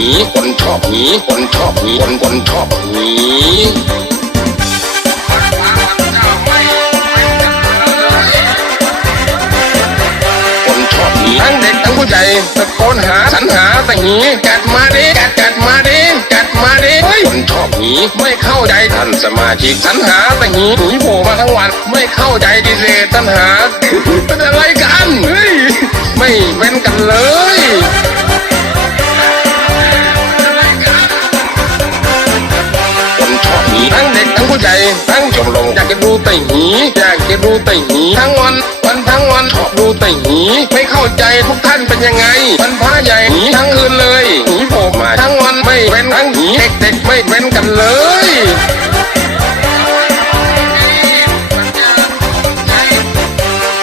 หนีคนชอบหนีคนชอบหนีคนชอบหนีทั้งเด็กทั้งผู้ใหญ่ตะโกนหาสรรหาแต่หนีกัดมาดิกัดมาดิกัดมาดิเฮ้ยคนชอบหนีไม่เข้าใจท่านสมาชิกสรรหาแต่หนีโผล่มาทั้งวันไม่เข้าใจดิเซตัญหาเป็นอะไรกันเฮ้ยไม่เว้นกันเลยทั้งเด็กทั้งผู้ใหญ่ทั้งชมรมอยากจะดูแต่หนีอยากจะดูแต่หนีทั้งวันทั้งวันชอบดูแต่หนีไม่เข้าใจทุกท่านเป็นยังไงวันพระใหญ่หนีทั้งคืนเลยหนีโผล่มาทั้งวันไม่เว้นทั้งหนีเด็กไม่เว้นกันเลย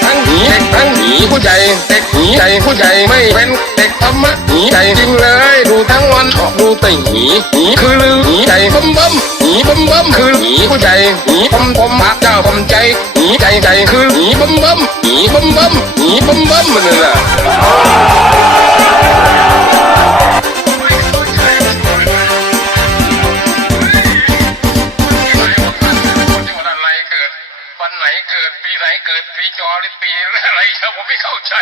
ทั้งหนีผู้ใหญ่เด็กหนีใหญ่ผู้ใหญ่ไม่เป็นเด็กธรรมะหนีใหญ่จริงเลยดูทั้งวันชอบดูแต่หนีคือลือหนีใหญ่บัมหนีบัมคือหนีผู้ใหญ่หนีผมพระเจ้าผมใจหนีใจคือหนีบัมหนีบัมหนีบัมมันน่ะวันไหนเกิดปีไหนเกิดปีจอหรือปีอะไรผมไม่เข้าใจ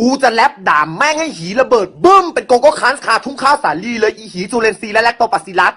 กูจะแลบด่าแม่งให้หีระเบิดบึ้มเป็นโกโก้คันส์คาทุ่งข้าวสาลีเลยอีหีจูเลนซีและแลคโตบาซิลลัส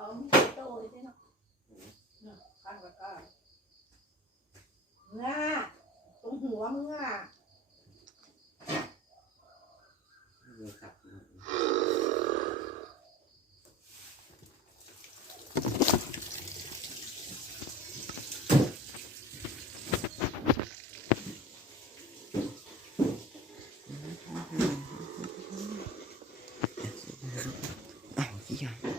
โตเลยเนาะข้างละก้อนง่าตรงหัวมึงอ่ะ อ้าว